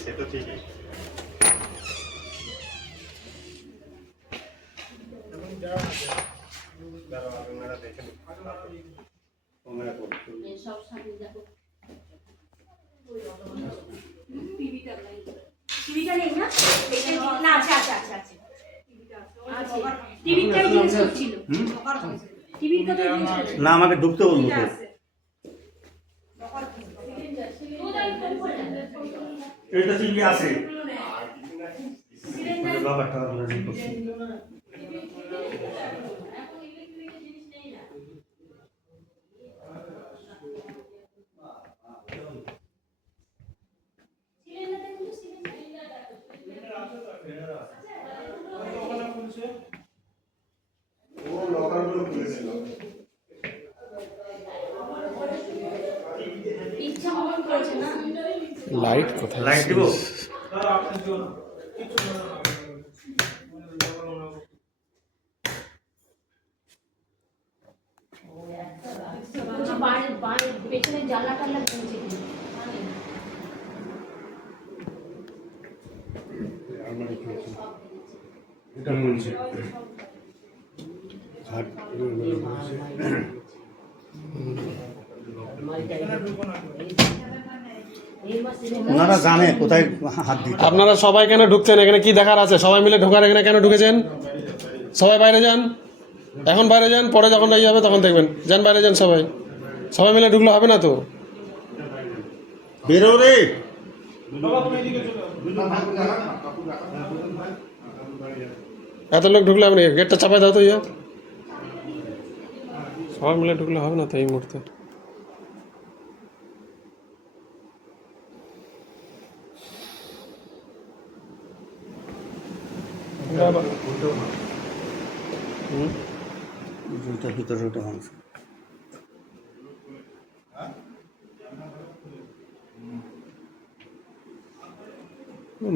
সে তো ঠিকই। না আমাকে ঢুকতে বলবো তো। এটা ঠিকই আছে ব্যাপারটা। লাইট কোথায়? লাইট দিব। পেছনে জানলা টাল্লা ভেঙেছে এটা বলছে ওনারা জানে কোথায় হাত দিতে। আপনারা সবাই কেন ঢুকছেন এখানে? কি দেখার আছে? সবাই মিলে ঢোকার এখানে কেন ঢুকেছেন? সবাই বাইরে যান, এখন বাইরে যান, পরে যখন ইয়ে হবে তখন দেখবেন। যান বাইরে যান সবাই, সবাই মিলে ঢুকলে হবে না তো। বেরো রে। এত লোক ঢুকলে আপনি গেটটা চাপাই দাও তো। ইয়ে সবাই মিলে ঢুকলে হবে না তো এই মুহূর্তে। ভিতরে ওটা মানুষ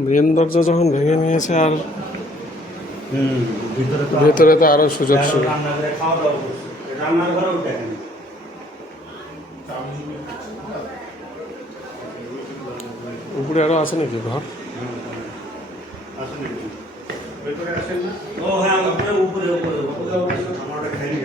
মেন দরজা যখন ভেঙে নিয়েছে আর ভিতরে ভেতরে তো আরো সুযোগ ছিল। রান্নাঘরে খাওয়া দাওয়া করছে, রান্নাঘরেও দেখেনি। উপরে আরো আছে নাকি ঘর? ও হ্যাঁ উপরে উপরে উপরে আমার ওটা খাইনি।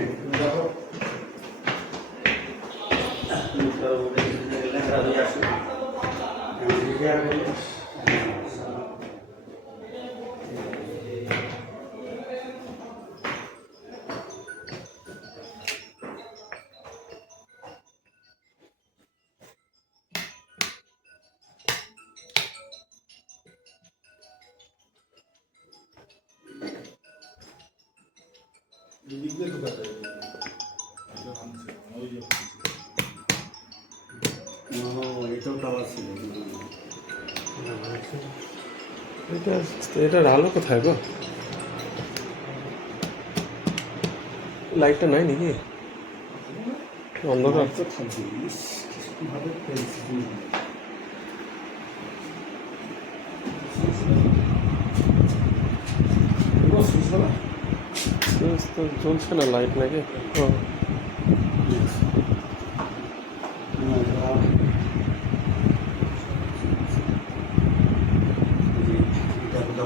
এটার আলো কোথায় গো? লাইটটা নাই নাকি? অন্ধকার। জ্বলছে না লাইট নাকি?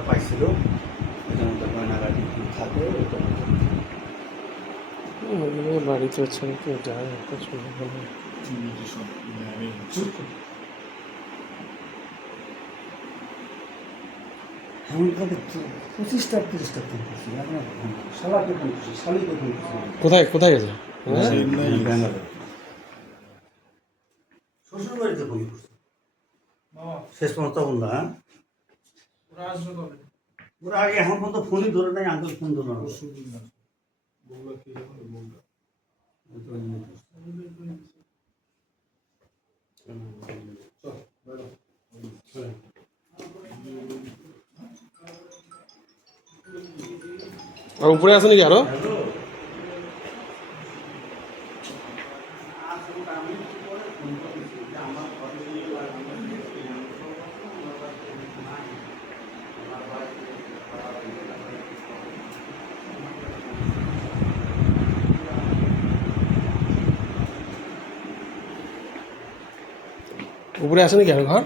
পাইছিল গয়নাগাটি থাকে বাড়িতে হচ্ছে কেউ যায় একটা চলে গেলে। কোথায় কোথায় গেছে? শ্বশুর বাড়িতে ফোন করছে শেষ পর্যন্ত বললো। হ্যাঁ ওরা আগে এখন পর্যন্ত ফোনই ধরে নাই, আঙ্কেল ফোন ধরে না। আর উপরে আছে নাকি আরো? উপরে আসেনি কেন ঘর?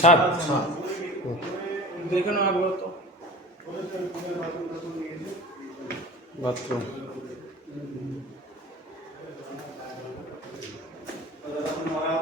ছাদ? দেখে নেওয়া আগ্রহ তো। বাথরুম। ওরা